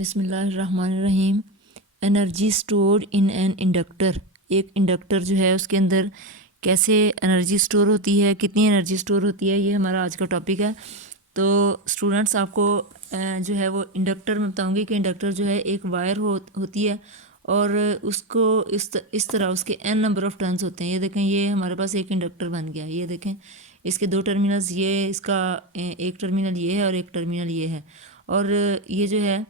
बिस्मिल्लाहिर्रहमानिर्रहीम। Energy stored in an inductor. एक inductor जो है उसके अंदर कैसे एनर्जी स्टोर होती है, कितनी एनर्जी स्टोर होती है, ये हमारा आज का टॉपिक है। तो स्टूडेंट्स आपको जो है वो इंडक्टर में बताऊंगी कि इंडक्टर जो है एक वायर होती है और उसको इस तरह उसके एन नंबर ऑफ़ टर्न्स होते हैं। ये देखें, ये हमारे पास एक इंडक्टर बन गया। ये देखें, इसके दो टर्मिनल्स, ये इसका एक टर्मिनल ये है और एक टर्मिनल ये है। और ये जो है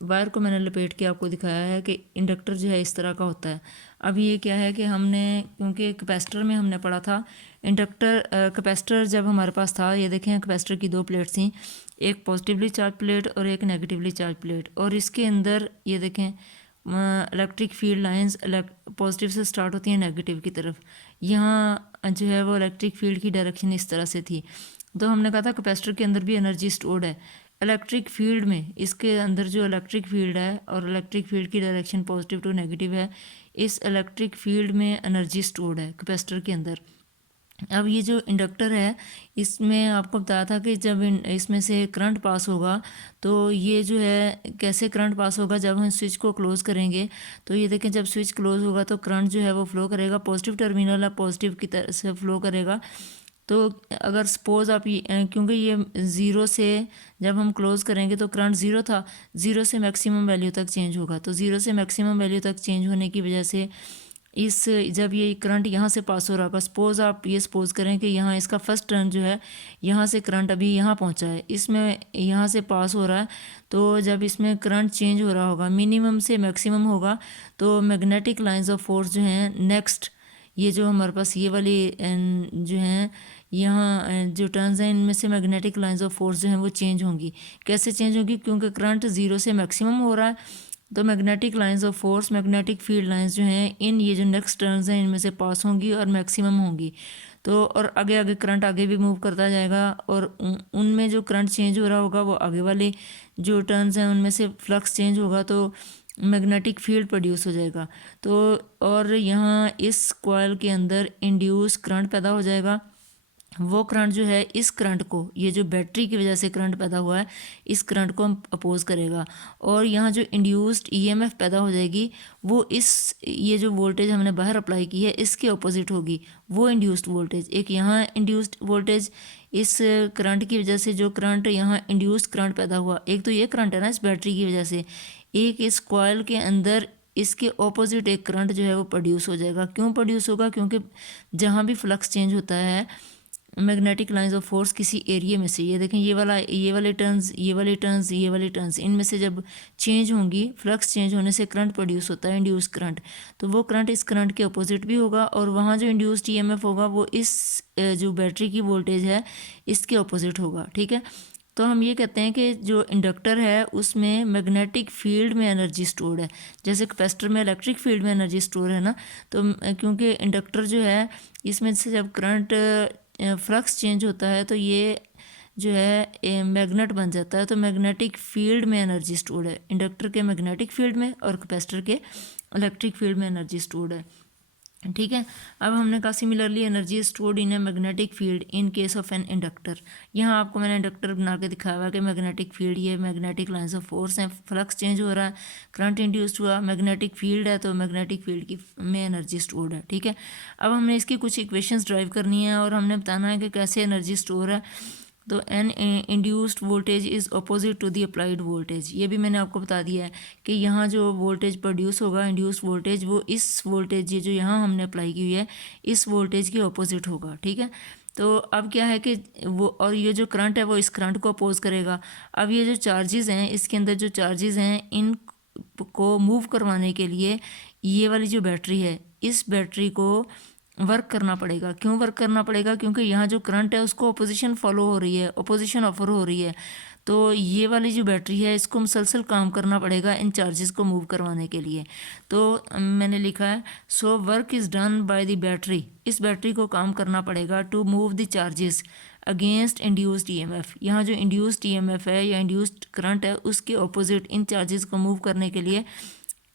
वायर को मैंने लपेट के आपको दिखाया है कि इंडक्टर जो है इस तरह का होता है। अब ये क्या है कि हमने, क्योंकि कैपेसिटर में हमने पढ़ा था इंडक्टर, कैपेसिटर जब हमारे पास था, ये देखें कैपेसिटर की दो प्लेट्स थी, एक पॉजिटिवली चार्ज प्लेट और एक नेगेटिवली चार्ज प्लेट। और इसके अंदर ये देखें इलेक्ट्रिक फील्ड लाइंस पॉजिटिव से स्टार्ट होती हैं नेगेटिव की तरफ। यहाँ जो है वो इलेक्ट्रिक फील्ड की डायरेक्शन इस तरह से थी। तो हमने कहा था कैपेसिटर के अंदर भी एनर्जी स्टोर्ड है। इलेक्ट्रिक फील्ड में, इसके अंदर जो इलेक्ट्रिक फील्ड है और इलेक्ट्रिक फील्ड की डायरेक्शन पॉजिटिव टू नेगेटिव है, इस इलेक्ट्रिक फील्ड में एनर्जी स्टोर्ड है कैपेसिटर के अंदर। अब ये जो इंडक्टर है, इसमें आपको बताया था कि जब इसमें से करंट पास होगा तो ये जो है कैसे करंट पास होगा, जब हम स्विच को क्लोज़ करेंगे तो ये देखें जब स्विच क्लोज़ होगा तो करंट जो है वो फ्लो करेगा, पॉजिटिव टर्मिनल है पॉजिटिव की तरफ से फ्लो करेगा। तो अगर सपोज़ आप क्योंकि ये ज़ीरो से जब हम क्लोज़ करेंगे तो करंट ज़ीरो था, ज़ीरो से मैक्सिमम वैल्यू तक चेंज होगा। तो ज़ीरो से मैक्सिमम वैल्यू तक चेंज होने की वजह से इस जब ये करंट यहाँ से पास हो रहा होगा, सपोज़ आप ये सपोज़ करें कि यहाँ इसका फर्स्ट टर्न जो है, यहाँ से करंट अभी यहाँ पहुँचा है, इसमें यहाँ से पास हो रहा है। तो जब इसमें करंट चेंज हो रहा होगा, मिनिमम से मैक्सिमम होगा, तो मैग्नेटिक लाइंस ऑफ फोर्स जो हैं नेक्स्ट, ये जो हमारे पास ये वाली जो हैं यहाँ जो टर्न्स हैं, इनमें से मैग्नेटिक लाइंस ऑफ फोर्स जो हैं वो चेंज होंगी। कैसे चेंज होगी? क्योंकि करंट ज़ीरो से मैक्सिमम हो रहा है, तो magnetic lines of force, magnetic field lines जो हैं इन ये जो नेक्स्ट टर्न्स हैं इनमें से पास होंगी और मैक्सिमम होंगी। तो और आगे आगे करंट आगे भी मूव करता जाएगा और उनमें जो करंट चेंज हो रहा होगा वो आगे वाले जो टर्न्स हैं उनमें से फ्लक्स चेंज होगा, तो मैग्नेटिक फील्ड प्रोड्यूस हो जाएगा। तो और यहाँ इस कॉइल के अंदर इंड्यूस करंट पैदा हो जाएगा। वो करंट जो है इस करंट को, ये जो बैटरी की वजह से करंट पैदा हुआ है, इस करंट को हम अपोज करेगा। और यहाँ जो इंड्यूस्ड ईएमएफ पैदा हो जाएगी वो इस ये जो वोल्टेज हमने बाहर अप्लाई की है इसके ऑपोजिट होगी। वो इंड्यूस्ड वोल्टेज, एक यहाँ इंड्यूस्ड वोल्टेज इस करंट की वजह से, जो करंट यहाँ इंड्यूस्ड करंट पैदा हुआ, एक तो ये करंट है ना इस बैटरी की वजह से, एक इस कॉइल के अंदर इसके ऑपोजिट एक करंट जो है वो प्रोड्यूस हो जाएगा। क्यों प्रोड्यूस होगा? क्योंकि जहाँ भी फ्लक्स चेंज होता है मैग्नेटिक लाइंस ऑफ फोर्स किसी एरिया में से, ये देखें ये वाले टर्न्स, ये वाले टर्न्स, ये वाले टर्न्स, इनमें से जब चेंज होंगी, फ्लक्स चेंज होने से करंट प्रोड्यूस होता है, इंड्यूस करंट। तो वो करंट इस करंट के अपोजिट भी होगा और वहाँ जो इंड्यूस्ड ईएमएफ होगा वो इस जो बैटरी की वोल्टेज है इसके अपोजिट होगा। ठीक है, तो हम ये कहते हैं कि जो इंडक्टर है उसमें मैग्नेटिक फील्ड में एनर्जी स्टोर्ड है, जैसे कैपेसिटर में इलेक्ट्रिक फील्ड में एनर्जी स्टोर है ना। तो क्योंकि इंडक्टर जो है इसमें से जब करंट फ्लक्स चेंज होता है तो ये जो है मैग्नेट बन जाता है, तो मैग्नेटिक फील्ड में एनर्जी स्टोर्ड है। इंडक्टर के मैग्नेटिक फील्ड में और कैपेसिटर के इलेक्ट्रिक फील्ड में एनर्जी स्टोर्ड है। ठीक है, अब हमने कहा similarly energy stored in a magnetic field in case of an inductor. यहाँ आपको मैंने इंडक्टर बना के दिखाया हुआ है कि मैग्नेटिक फील्ड, ये मैग्नेटिक लाइंस ऑफ फोर्स हैं, फ्लक्स चेंज हो रहा है, करंट इंड्यूस्ड हुआ, मैग्नेटिक फील्ड है, तो मैग्नेटिक फील्ड की में एनर्जी स्टोर्ड है। ठीक है, अब हमने इसकी कुछ इक्वेशंस ड्राइव करनी है और हमने बताना है कि कैसे एनर्जी स्टोर है। तो an induced voltage is opposite to the applied voltage, ये भी मैंने आपको बता दिया है कि यहाँ जो वोल्टेज प्रोड्यूस होगा इंड्यूस्ड वोल्टेज, वो इस वोल्टेज, ये जो यहाँ हमने अप्लाई की हुई है, इस वोल्टेज के अपोजिट होगा। ठीक है, तो अब क्या है कि वो, और ये जो करंट है वो इस करंट को अपोज करेगा। अब ये जो चार्जेस हैं, इसके अंदर जो चार्जेस हैं, इन को मूव करवाने के लिए ये वाली जो बैटरी है, इस बैटरी को वर्क करना पड़ेगा। क्यों वर्क करना पड़ेगा? क्योंकि यहाँ जो करंट है उसको अपोजिशन फॉलो हो रही है, अपोजिशन ऑफर हो रही है। तो ये वाली जो बैटरी है इसको मुसलसल काम करना पड़ेगा इन चार्जेस को मूव करवाने के लिए। तो मैंने लिखा है so work is done by the battery, इस बैटरी को काम करना पड़ेगा to move the charges against induced EMF. यहाँ जो इंड्यूस्ड ईएमएफ है या इंड्यूस्ड करंट है उसके अपोजिट इन चार्जेस को मूव करने के लिए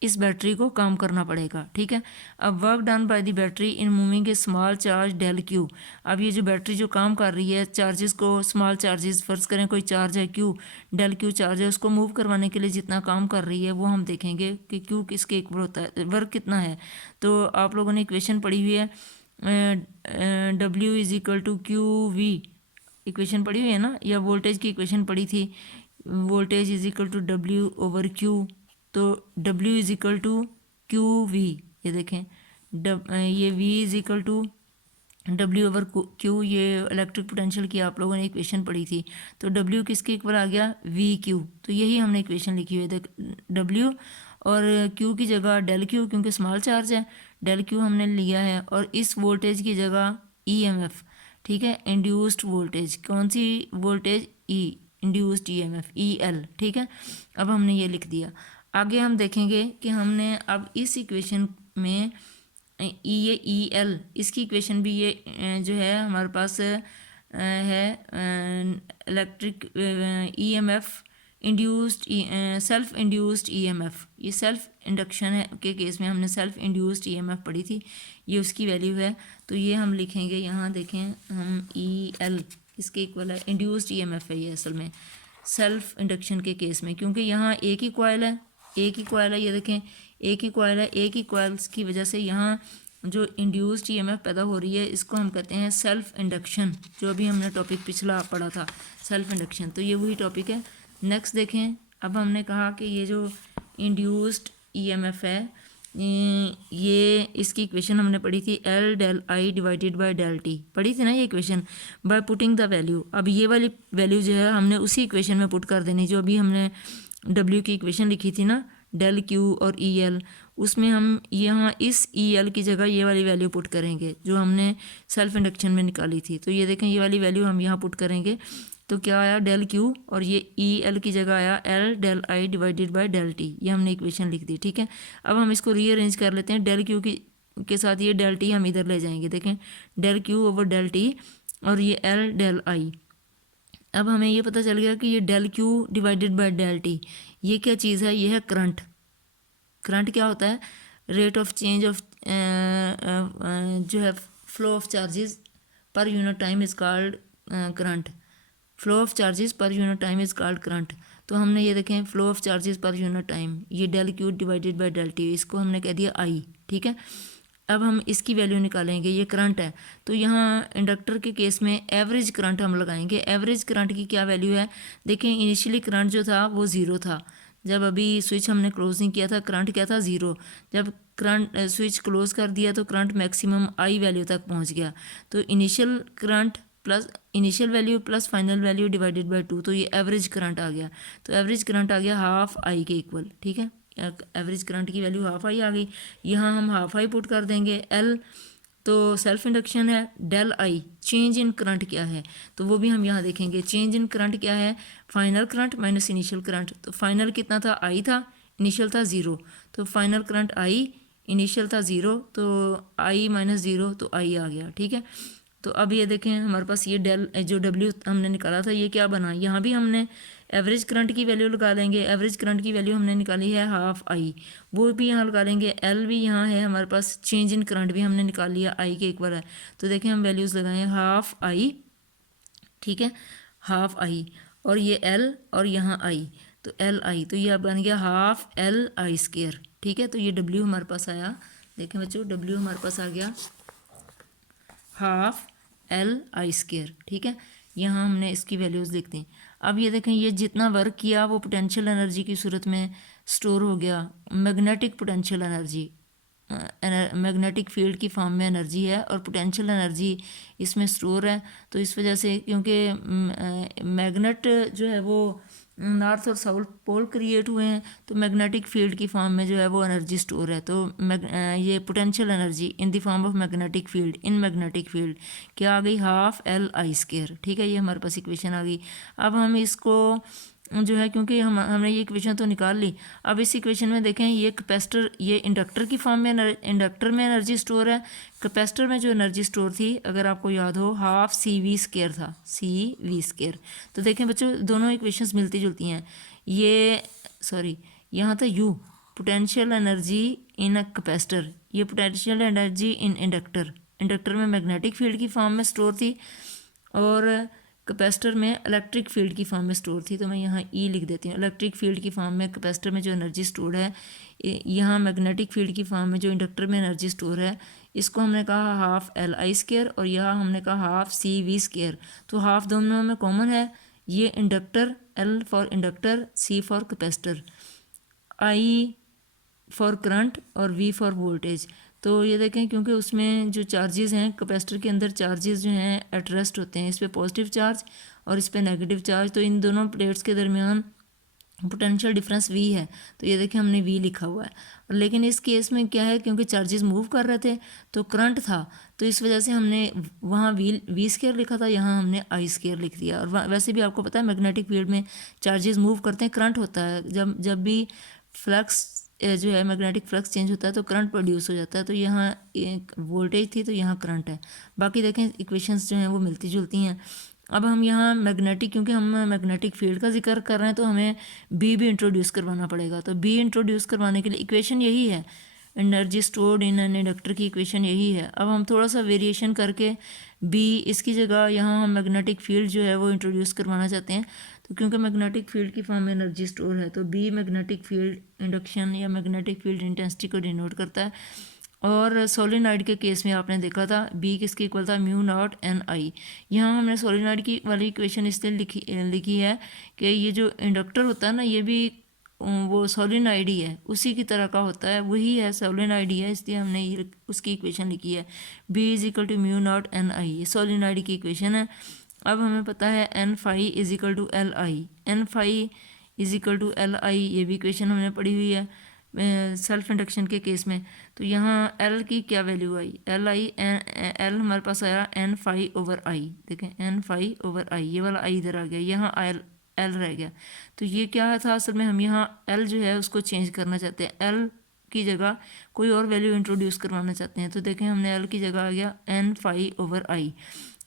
इस बैटरी को काम करना पड़ेगा, ठीक है। अब work done by the battery in moving a small charge del Q. अब ये जो बैटरी जो काम कर रही है चार्जेस को, स्मॉल चार्जेस फर्ज करें कोई चार्ज है क्यू, डेल क्यू चार्ज है, उसको मूव करवाने के लिए जितना काम कर रही है वो हम देखेंगे कि क्यू किसके इक्वल होता है, वर्क कितना है। तो आप लोगों ने इक्वेशन पढ़ी हुई है W is equal to Q V, equation पढ़ी हुई है ना, या वोल्टेज की इक्वेशन पढ़ी थी, voltage is equal to W over Q. तो W is equal to Q V, ये देखें ये V is equal to W over Q, ये इलेक्ट्रिक पोटेंशियल की आप लोगों ने इक्वेशन पढ़ी थी। तो W किसके इक्वल आ गया, VQ। तो यही हमने इक्वेशन लिखी हुई है, देख W और Q की जगह डेल Q, क्योंकि स्मॉल चार्ज है, डेल Q हमने लिया है, और इस वोल्टेज की जगह EMF, ठीक है, इंड्यूस्ड वोल्टेज, कौन सी voltage, E, induced EMF EL, ठीक है। अब हमने ये लिख दिया। आगे हम देखेंगे कि हमने अब इस इक्वेशन में ये EL, इसकी इक्वेशन भी ये जो है हमारे पास है electric EMF induced, self induced EMF, ये सेल्फ इंडक्शन है के केस में हमने सेल्फ इंड्यूस्ड EMF पढ़ी थी, ये उसकी वैल्यू है। तो ये हम लिखेंगे यहाँ, देखें हम EL इसके इक्वल है, इंड्यूस्ड EMF है ये असल में सेल्फ इंडक्शन के केस में, क्योंकि यहाँ एक ही कॉइल है, एक ही कॉइल है, ये देखें एक ही कॉइल है, एक ही कॉइल्स की वजह से यहाँ जो इंड्यूस्ड EMF पैदा हो रही है इसको हम कहते हैं सेल्फ इंडक्शन, जो अभी हमने टॉपिक पिछला पढ़ा था सेल्फ इंडक्शन। तो ये वही टॉपिक है। नेक्स्ट देखें, अब हमने कहा कि ये जो इंड्यूस्ड EMF है ये इसकी इक्वेशन हमने पढ़ी थी L del I divided by del T, पढ़ी थी ना ये इक्वेशन, बाय पुटिंग द वैल्यू। अब ये वाली वैल्यू जो है हमने उसी इक्वेशन में पुट कर देनी, जो अभी हमने W की इक्वेशन लिखी थी ना, डेल Q और EL, उसमें हम यहाँ इस EL की जगह ये वाली वैल्यू पुट करेंगे जो हमने सेल्फ इंडक्शन में निकाली थी। तो ये देखें ये वाली वैल्यू हम यहाँ पुट करेंगे, तो क्या आया डेल Q, और ये EL की जगह आया L del I divided by del T, ये हमने इक्वेशन लिख दी, ठीक है। अब हम इसको रीअरेंज कर लेते हैं, डेल Q की के साथ ये डेल T हम इधर ले जाएंगे, देखें del Q over del T और ये L डेल I। अब हमें ये पता चल गया कि ये del Q divided by del T ये क्या चीज़ है, ये है करंट। करंट क्या होता है, रेट ऑफ चेंज ऑफ जो है flow of charges per unit time is called current, flow of charges per unit time is called current. तो हमने ये देखें flow of charges per unit time, ये del Q divided by del T, इसको हमने कह दिया I, ठीक है। अब हम इसकी वैल्यू निकालेंगे, ये करंट है, तो यहाँ इंडक्टर के केस में एवरेज करंट हम लगाएंगे। एवरेज करंट की क्या वैल्यू है, देखें इनिशियली करंट जो था वो ज़ीरो था, जब अभी स्विच हमने क्लोज नहीं किया था करंट क्या था, ज़ीरो। जब करंट स्विच क्लोज कर दिया तो करंट मैक्सिमम I वैल्यू तक पहुँच गया। तो initial current plus initial value plus final value divided by 2, तो ये एवरेज करंट आ गया। तो एवरेज करंट आ गया हाफ I के इक्वल, ठीक है, एवरेज करंट की वैल्यू हाफ I आ गई। यहाँ हम हाफ I पुट कर देंगे, L तो सेल्फ इंडक्शन है, del I change in current क्या है, तो वो भी हम यहाँ देखेंगे। चेंज इन करंट क्या है, final current minus initial current. तो फाइनल कितना था, I था, इनिशियल था 0, तो फाइनल करंट I, इनिशियल था 0, तो I माइनस 0, तो I आ गया, ठीक है। तो अब ये देखें हमारे पास ये डेल जो W हमने निकाला था ये क्या बना, यहाँ भी हमने एवरेज करंट की वैल्यू लगा लेंगे। एवरेज करंट की वैल्यू हमने निकाली है हाफ I, वो भी यहाँ लगा लेंगे। L भी यहाँ है हमारे पास, चेंज इन करंट भी हमने निकाल लिया I के इक्वल है। तो देखें हम वैल्यूज़ लगाएं हाफ I, ठीक है, हाफ I, और ये L और यहाँ I, तो L I, तो ये अब बन गया हाफ L I स्क्वायर, ठीक है। तो ये W हमारे पास आया, देखें बच्चों W हमारे पास आ गया हाफ L I स्क्वायर, ठीक है। यहाँ हमने इसकी वैल्यूज़ देखते हैं। अब ये देखें ये जितना वर्क किया वो पोटेंशियल एनर्जी की सूरत में स्टोर हो गया। Magnetic potential energy, magnetic field की फॉर्म में एनर्जी है और पोटेंशियल एनर्जी इसमें स्टोर है। तो इस वजह से क्योंकि मैग्नेट जो है वो नॉर्थ और साउथ पोल क्रिएट हुए हैं, तो मैग्नेटिक फील्ड की फॉर्म में जो है वो एनर्जी स्टोर है। तो ये potential energy in the form of magnetic field, in magnetic field क्या आ गई, हाफ L I स्क्वायर, ठीक है। ये हमारे पास इक्वेशन आ गई। अब हम इसको जो है क्योंकि हमने ये इक्वेशन तो निकाल ली, अब इस इक्वेशन में देखें ये कैपेसिटर, ये इंडक्टर की फॉर्म में, इंडक्टर में एनर्जी स्टोर है। कैपेसिटर में जो एनर्जी स्टोर थी अगर आपको याद हो हाफ CV स्क्वायर था, CV स्क्वायर। तो देखें बच्चों दोनों इक्वेशंस मिलती जुलती हैं। ये सॉरी यहाँ था U, potential energy in a capacitor, ये potential energy in inductor, inductor में मैग्नेटिक फील्ड की फॉर्म में स्टोर थी और कैपेसिटर में इलेक्ट्रिक फील्ड की फॉर्म में स्टोर थी। तो मैं यहाँ ई लिख देती हूँ। इलेक्ट्रिक फील्ड की फॉर्म में कैपेसिटर में जो एनर्जी स्टोर है, यहाँ मैग्नेटिक फील्ड की फॉर्म में जो इंडक्टर में एनर्जी स्टोर है, इसको हमने कहा हाफ एल आई स्केयर और यहाँ हमने कहा हाफ सी वी स्केयर। तो हाफ दोनों में कॉमन है, ये inductor, L for inductor, C for capacitor, I for current और वी फॉर वोल्टेज। तो ये देखें क्योंकि उसमें जो चार्जेस हैं कैपेसिटर के अंदर, चार्जेस जो हैं एट रेस्ट होते हैं, इस पे पॉजिटिव चार्ज और इस पे नेगेटिव चार्ज। तो इन दोनों प्लेट्स के दरमियान पोटेंशियल डिफरेंस वी है, तो ये देखें हमने वी लिखा हुआ है। लेकिन इस केस में क्या है, क्योंकि चार्जेस मूव कर रहे थे तो करंट था, तो इस वजह से हमने वहाँ वी स्केयर लिखा था, यहाँ हमने आई स्केयर लिख दिया। और वैसे भी आपको पता है मैग्नेटिक फील्ड में चार्जेस मूव करते हैं, करंट होता है। जब भी फ्लक्स जो है मैग्नेटिक फ्लक्स चेंज होता है तो करंट प्रोड्यूस हो जाता है। तो यहाँ एक वोल्टेज थी तो यहाँ करंट है। बाकी देखें इक्वेशंस जो हैं वो मिलती जुलती हैं। अब हम यहाँ मैग्नेटिक, क्योंकि हम मैग्नेटिक फील्ड का जिक्र कर रहे हैं तो हमें बी भी इंट्रोड्यूस करवाना पड़ेगा। तो बी इंट्रोड्यूस करवाने के लिए इक्वेशन यही है, energy stored in an inductor की इक्वेशन यही है। अब हम थोड़ा सा वेरिएशन करके बी, इसकी जगह यहाँ हम मैग्नेटिक फील्ड जो है वो इंट्रोड्यूस करवाना चाहते हैं। तो क्योंकि मैग्नेटिक फील्ड की फॉर्म में एनर्जी स्टोर है, तो बी मैग्नेटिक फील्ड इंडक्शन या मैग्नेटिक फील्ड इंटेंसिटी को डिनोट करता है। और सोलेनॉइड के केस में आपने देखा था बी किसके इक्वल था, म्यू नॉट एन आई। यहाँ हमने सोलेनॉइड की वाली इक्वेशन इसलिए लिखी है कि ये जो इंडक्टर होता है ना, ये भी वो सोलेनॉइड ही है, उसी की तरह का होता है, वही है, सोलेनॉइड ही है, इसलिए हमने ये उसकी इक्वेशन लिखी है B is equal to mu naught N I. ये सोलेनॉइड की इक्वेशन है। अब हमें पता है N phi is equal to L I, N phi is equal to L I, ये भी इक्वेशन हमने पढ़ी हुई है सेल्फ इंडक्शन के केस में। तो यहाँ एल की क्या value I, L I L हमारे पास आया एन फाई ओवर आई। देखें एन फाई ओवर आई, ये वाला आई इधर आ गया, यहाँ एल रह गया। तो ये क्या था, असल में हम यहाँ एल जो है उसको चेंज करना चाहते हैं, एल की जगह कोई और वैल्यू इंट्रोड्यूस करवाना चाहते हैं। तो देखें हमने एल की जगह आ गया एन फाई ओवर आई।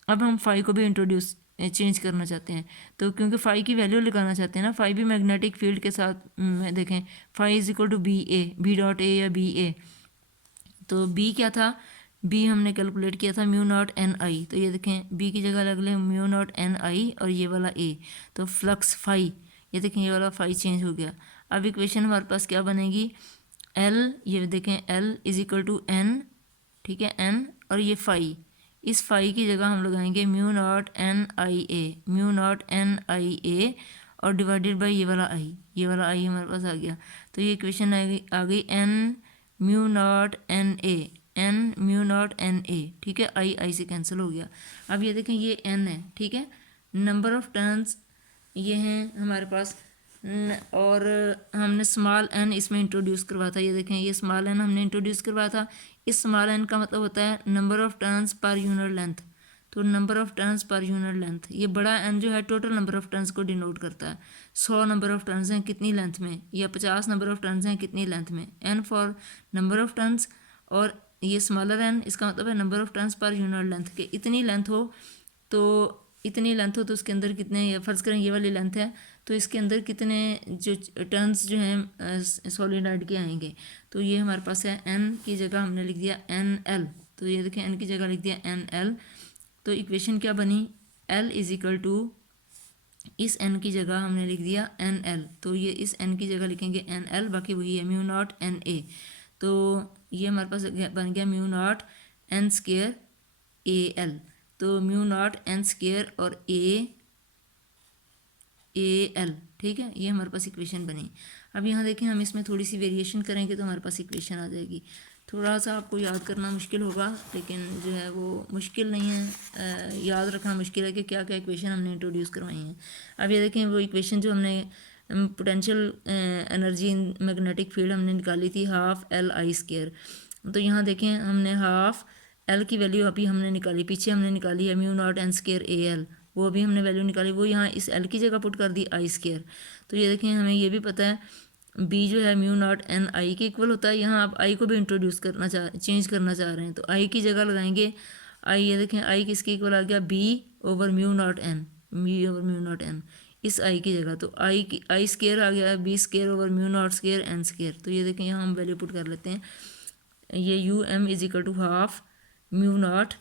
अब हम फाई को भी इंट्रोड्यूस चेंज करना चाहते हैं, तो क्योंकि फाई की वैल्यू लगाना चाहते हैं ना, फाई भी मैग्नेटिक फील्ड के साथ देखें phi is equal to B A, B dot A या बी ए। तो बी क्या था, बी हमने कैलकुलेट किया था म्यू नॉट एन आई। तो ये देखें बी की जगह लग लें म्यू नॉट एन आई और ये वाला ए, तो फ्लक्स फाई, ये देखें ये वाला फाई चेंज हो गया। अब इक्वेशन हमारे पास क्या बनेगी, एल, ये देखें L is equal to N, ठीक है एन, और ये फाई, इस फाई की जगह हम लगाएंगे mu naught N I A, mu naught N I A और डिवाइडेड बाई ये वाला आई, ये वाला आई हमारे पास आ गया। तो ये इक्वेशन आ गई N mu naught N A, N mu naught N A, ठीक है, आई से कैंसिल हो गया। अब ये देखें ये एन है, ठीक है, नंबर ऑफ टर्न्स ये हैं हमारे पास, और हमने स्मॉल एन इसमें इंट्रोड्यूस करवाया था। ये देखें ये स्मॉल एन हमने इंट्रोड्यूस करवाया था। इस स्मॉल एन का मतलब होता है नंबर ऑफ टर्न्स पर यूनिट लेंथ। तो नंबर ऑफ टर्न्स पर यूनिट लेंथ, ये बड़ा एन जो है टोटल नंबर ऑफ टर्न्स को डिनोट करता है। 100 नंबर ऑफ टर्न्स हैं कितनी लेंथ में, या 50 नंबर ऑफ टर्न्स हैं कितनी लेंथ में, N for number of turns, और ये स्मॉलर एन इसका मतलब है नंबर ऑफ टर्न्स पर यूनिट लेंथ के, इतनी लेंथ हो तो इतनी लेंथ हो तो उसके अंदर कितने, फ़र्ज़ करें ये वाली लेंथ है तो इसके अंदर कितने जो टर्न्स जो हैं सोलेनॉइड के आएंगे। तो ये हमारे पास है एन की जगह हमने लिख दिया एन एल। तो ये देखें एन की जगह लिख दिया एन एल। तो इक्वेशन क्या बनी, एल इज इक्वल टू, इस एन की जगह हमने लिख दिया एन एल। तो ये इस एन की जगह लिखेंगे एन एल, बाकी वही है म्यू नॉट एन ए। तो ये हमारे पास बन गया mu naught N square A L. तो म्यू नॉट एन स्केयर और ए एल, ठीक है, ये हमारे पास इक्वेशन बनी। अब यहाँ देखें हम इसमें थोड़ी सी वेरिएशन करेंगे तो हमारे पास इक्वेशन आ जाएगी। थोड़ा सा आपको याद करना मुश्किल होगा, लेकिन जो है वो मुश्किल नहीं है, याद रखना मुश्किल है कि क्या क्या इक्वेशन हमने इंट्रोड्यूस करवाई हैं। अब ये देखें वो इक्वेशन जो हमने potential energy in magnetic field हमने निकाली थी हाफ एल आई स्केयर। तो यहाँ देखें हमने हाफ एल की वैल्यू अभी हमने निकाली, पीछे हमने निकाली है mu naught N square A L, वो अभी हमने वैल्यू निकाली, वो यहाँ इस एल की जगह पुट कर दी आई स्केयर। तो ये देखें हमें ये भी पता है बी जो है म्यू नॉट एन आई के इक्वल होता है। यहाँ आप आई को भी इंट्रोड्यूस करना चेंज करना चाह रहे हैं तो आई की जगह लगाएंगे आई, ये देखें आई किसके इक्वल आ गया B over mu naught N, B over mu naught N. इस आई की जगह, तो आई स्केयर आ गया B square over mu naught square N square. तो ये देखें यहाँ हम वैल्यू पुट कर लेते हैं, ये U M is equal to half mu naught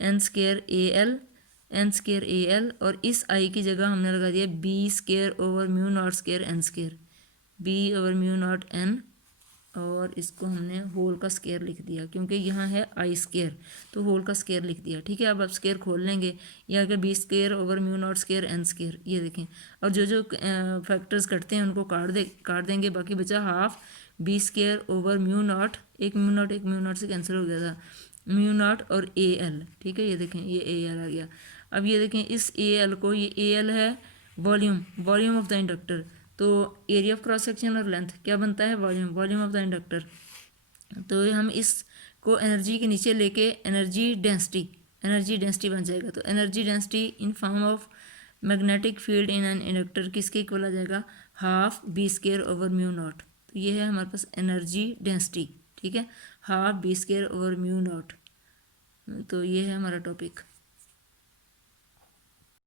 N square A L, और इस आई की जगह हमने लगा दिया B square over mu naught square N square, B over mu naught N, और इसको हमने होल का स्केयर लिख दिया क्योंकि यहाँ है आई स्केयर, तो होल का स्केयर लिख दिया। ठीक है, अब आप स्केयर खोल लेंगे, यह आगे B square over mu naught square N square, ये देखें। और जो जो फैक्टर्स कटते हैं उनको काट देंगे, बाकी बचा half B square over mu naught, एक म्यू नॉट से कैंसिल हो गया था, म्यू नॉट और ए एल। ठीक है, ये देखें ये ए एल आ गया। अब ये देखें इस ए एल को, ये ए एल है वॉल्यूम ऑफ द इंडक्टर, तो एरिया ऑफ क्रॉस सेक्शन और लेंथ क्या बनता है, वॉल्यूम ऑफ द इंडक्टर। तो हम इसको एनर्जी के नीचे लेके एनर्जी डेंसिटी बन जाएगा। तो energy density in form of magnetic field in an inductor किसके इक्वल आ जाएगा, half B square over mu naught. तो ये है हमारे पास एनर्जी डेंसिटी। ठीक है, half B square over mu naught. तो ये है हमारा टॉपिक।